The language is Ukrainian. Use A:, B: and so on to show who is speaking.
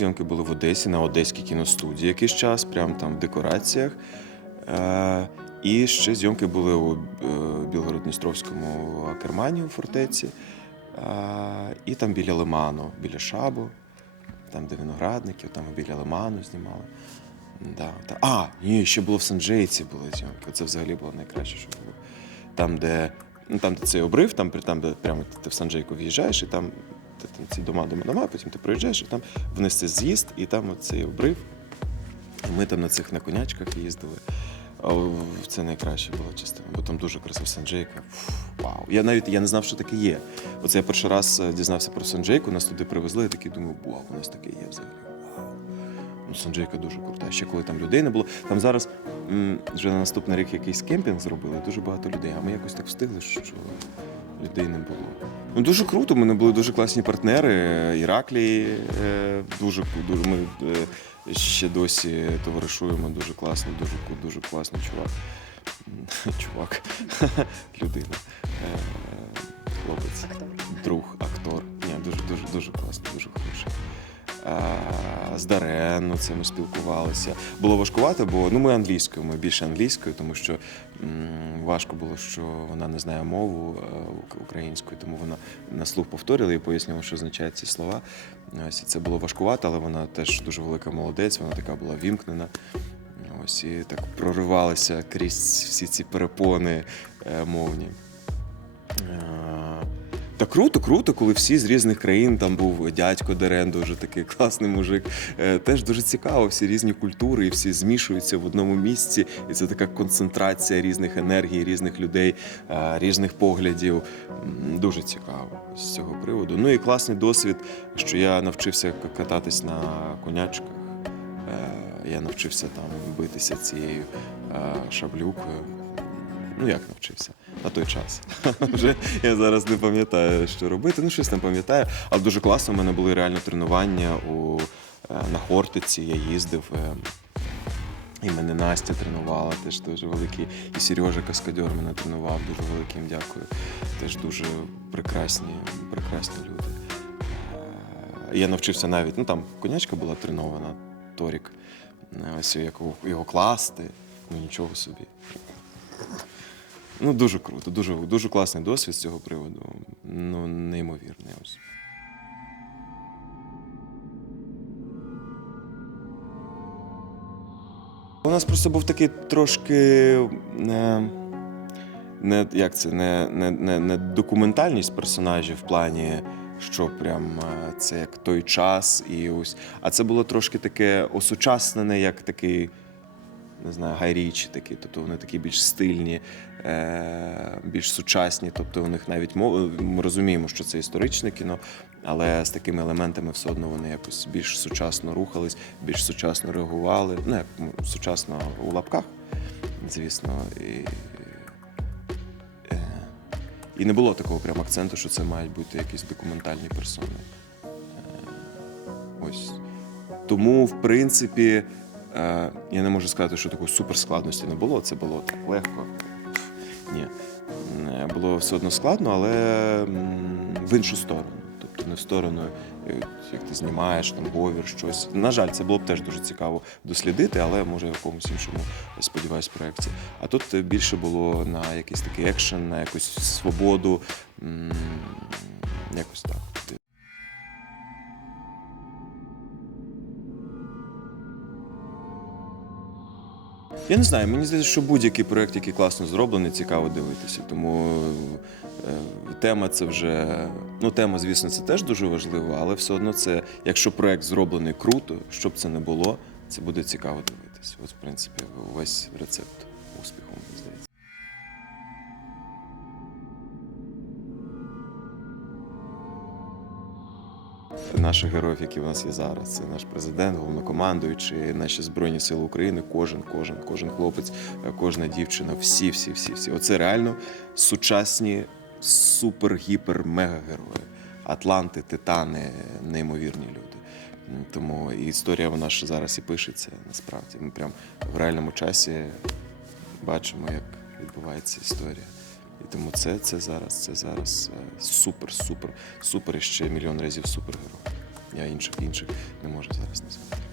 A: зйомки були в Одесі на Одеській кіностудії якийсь час, прямо там в декораціях. Е, і ще зйомки були у е, Білгород-Дністровському Акермані у фортеці. Е, і там біля Лиману, біля Шабу, там, де виноградників, там біля Лиману знімали. Да, а, ні, ще було в Санджейці були зйомки. Це взагалі було найкраще, що було. Там, де, ну, там, де цей обрив, там, там де прямо ти в Санджейку в'їжджаєш, і там, де, там ці дома, дома, дома, потім ти проїжджаєш, і там це з'їзд, і там цей обрив. І ми там на цих на конячках їздили. Це найкраща була частина, бо там дуже красива Санджейка. Вау. Я навіть я не знав, що таке є. Оце я перший раз е, дізнався про Санджейку, нас туди привезли, я такий думаю, вау, у нас таке є взагалі. Вау. Ну, Санджейка дуже крута. Ще коли там людей не було. Там зараз вже на наступний рік якийсь кемпінг зробили, дуже багато людей. А ми якось так встигли, що людей не було. Ну дуже круто. У мене були дуже класні партнери. Іраклій е, дуже дуже. Ми е, ще досі товаришуємо. Дуже класний, дуже дуже класний чувак. Чувак, людина, е, хлопець, друг, актор. Ні, дуже дуже дуже класний, дуже хороший. З Дарен, ну, це ми спілкувалися. Було важкувато, бо ну, ми англійською, ми більше англійською, тому що м, важко було, що вона не знає мову е, українською, тому вона на слух повторила і пояснила, що означають ці слова. Ось це було важкувато, але вона теж дуже велика молодець, вона така була вімкнена. Ось і так проривалися крізь всі ці перепони е, мовні. Та круто, круто, коли всі з різних країн там був дядько Дерен, дуже такий класний мужик. Е, Теж дуже цікаво, всі різні культури, і всі змішуються в одному місці. І це така концентрація різних енергій, різних людей, е, різних поглядів. Дуже цікаво з цього приводу. Ну і класний досвід, що я навчився кататись на конячках. Е, Я навчився там битися цією шаблюкою. Ну, як навчився на той час. Вже я зараз не пам'ятаю, що робити. Ну, щось не пам'ятаю. Але дуже класно. У мене були реально тренування у, е, на Хортиці. Я їздив. е, І мене Настя тренувала, теж дуже великий. І Сережа Каскадьор мене тренував, дуже великим дякую. Теж дуже прекрасні, прекрасні люди. Е, Я навчився навіть, ну там конячка була тренована торік. Ось як його класти. Ну нічого собі. Ну, дуже круто, дуже, дуже класний досвід з цього приводу. Ну, неймовірний. Ось. У нас просто був такий трошки. Не, не, як це, не, не, не, не документальність персонажів в плані, що прям е, це як той час і ось. А це було трошки таке осучаснене, як такий не знаю, гайрічі такі, тобто вони такі більш стильні, е, більш сучасні. Тобто у них навіть мов... ми розуміємо, що це історичне кіно, але з такими елементами все одно вони якось більш сучасно рухались, більш сучасно реагували. Ну, як сучасно у лапках, звісно. І, е, і не було такого прям акценту, що це мають бути якісь документальні персони. Е, ось. Тому, в принципі, е, я не можу сказати, що такої суперскладності не було. Це було так легко. Ні. Е, Було все одно складно, але в іншу сторону. Тобто не в сторону, е, як ти знімаєш, там говір, щось. На жаль, це було б теж дуже цікаво дослідити, але може в якомусь іншому, сподіваюсь, проєкті. А тут більше було на якийсь такий екшен, на якусь свободу. Якось так. Я не знаю, мені здається, що будь-який проєкт, який класно зроблений, цікаво дивитися. Тому е, тема це вже. Ну, тема, звісно, це теж дуже важливо, але все одно це, якщо проєкт зроблений круто, щоб це не було, це буде цікаво дивитися. От, в принципі, весь рецепт успіху, Наших героїв, які в нас є зараз, це наш президент, головнокомандуючий, наші збройні сили України. Кожен, кожен, кожен хлопець, кожна дівчина, всі, всі, всі, всі. Оце реально сучасні супер-гіпер-мега-герої. Атланти, титани, неймовірні люди. Тому і історія вона ж зараз і пишеться насправді. Ми прям в реальному часі бачимо, як відбувається історія. І тому це, це зараз, це зараз е, супер, і ще мільйон разів супергерой. Я інших інших не можу зараз назвати.